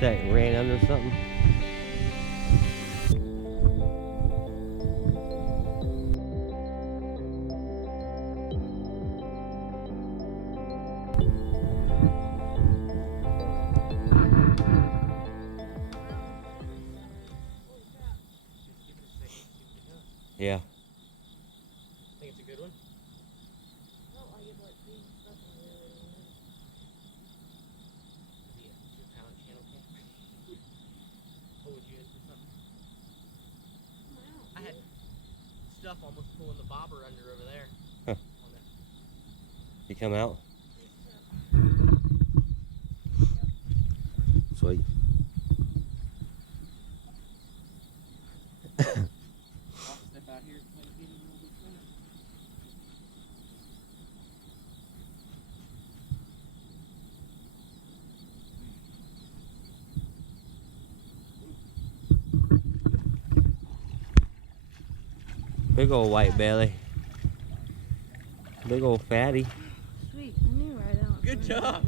that? Ran under something? Yeah. Think it's a good one? I had stuff almost pulling the bobber under over there. Huh. You come out? Sweet. I'll step out here and get him a little bit cleaner. Big old white belly. Big old fatty. Sweet, I knew right out. Good job.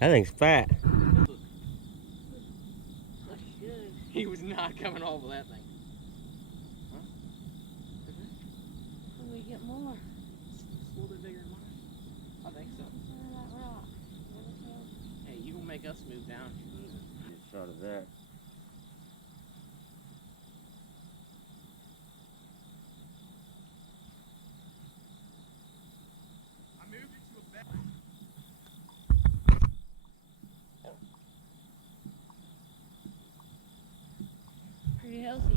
That thing's fat. He was not coming off of that thing. Huh? Can we get more? It's a little bit bigger than mine. I think so. That rock. Hey, you gonna make us move down. Get a shot of that. I moved it to a bed. Pretty healthy.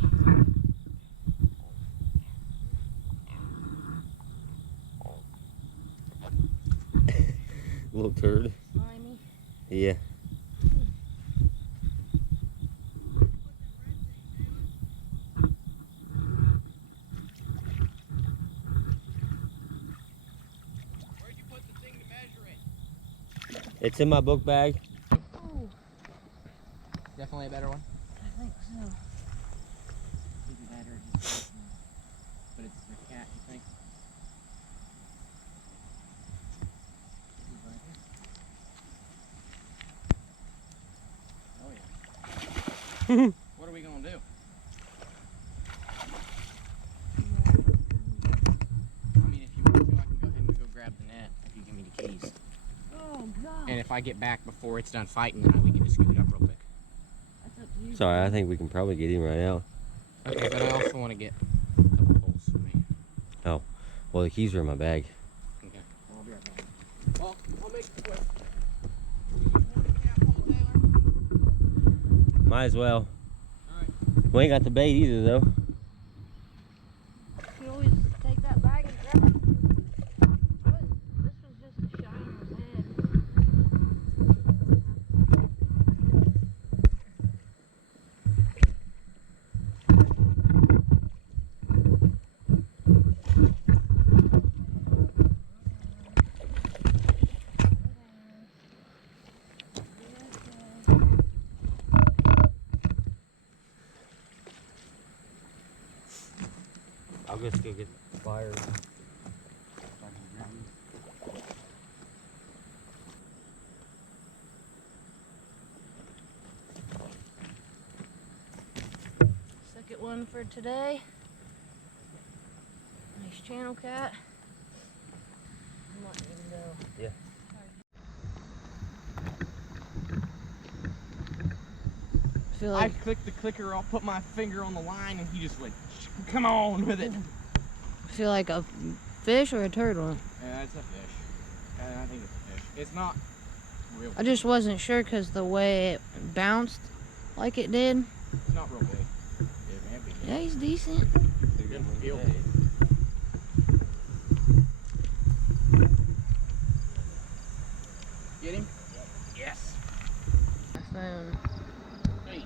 Little turd. Slimy. Yeah. Where'd you put the thing to measure it? It's in my book bag. Oh, Definitely a better one. I think so. Maybe better. But it's the cat, you think? Oh yeah. What are we gonna do? I mean, if you want to, I can go ahead and go grab the net if you give me the keys. Oh, God. And if I get back before it's done fighting, then we can just scoot it up real quick. That's up to you. Sorry, I think we can probably get him right now. Okay, but I also want to get a couple holes for me. Oh, well, the keys are in my bag. Okay, I'll be right back. Well, I'll make it quick. Might as well. Alright. We ain't got the bait either, though. You can always take that bag and grab it. This was just a shine on his head. I'll just go get fire. Second one for today. Nice channel cat. I'm not even go. Yeah. I feel I like clicked the clicker, I'll put my finger on the line, and he just went, come on with it. a fish or a turtle. Yeah, it's a fish. I think it's a fish. It's not real. I just wasn't sure because the way it bounced like it did. It's not real big. It may be. Yeah, he's decent. Didn't feel big. Get him? Yes. Phone. Hey.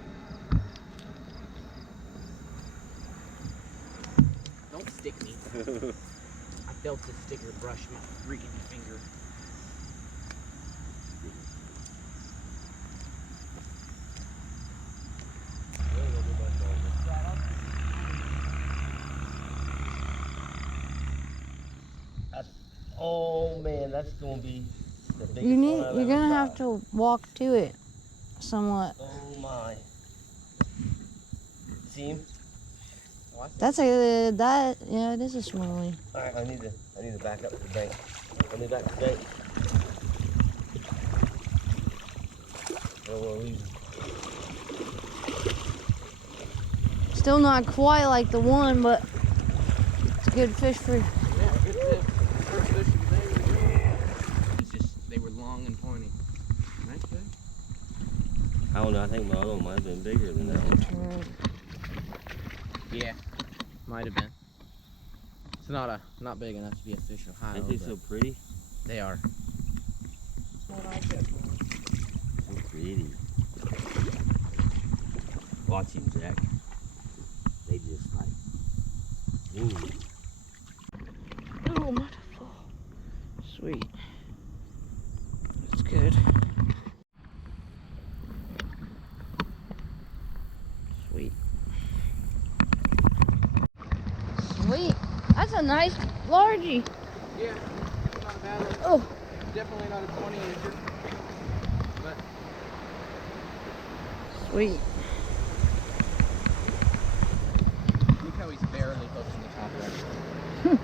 Don't stick me. I felt the sticker brush my freaking finger. Oh man, that's gonna be the biggest You need. one I've You're ever gonna have caught. to walk to it, somewhat. Oh my. See him? That's a that. Yeah, it is a smallie. All right, I need to back up to the bank. Let me back to the bank. I don't want to lose him. Still not quite like the one, but it's a good fish for. Yeah, good fish. First fish of the day. It's just, they were long and pointy. Nice fish. I don't know. I think my other one might have been bigger than that one. Yeah, might have been. It's not big enough to be a fish of high. Aren't they so pretty? They are. So pretty. Watch him, Jack. They just like. Oh, wonderful. Sweet. That's good. Sweet. Sweet. That's a nice largie. Yeah, not a bad one. Oh. Definitely not a 20-incher. But Sweet. look how he's barely hooked in the top right.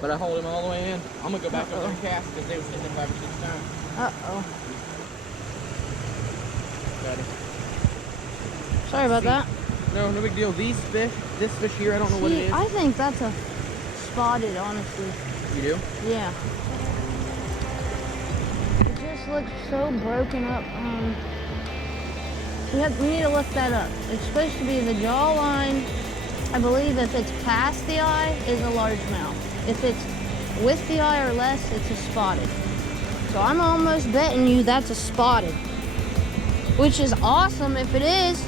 But I hold him all the way in. I'm gonna go back over and cast because they were sitting there 5 or 6 times. Uh-oh. Got it. Sorry about that. No, no big deal. These fish, this fish here, I don't know what it See, is. I think that's a spotted, honestly. You do? Yeah. It just looks so broken up. We need to lift that up. It's supposed to be the jawline. I believe if it's past the eye, is a largemouth. If it's with the eye or less, it's a spotted. So I'm almost betting you that's a spotted, which is awesome if it is.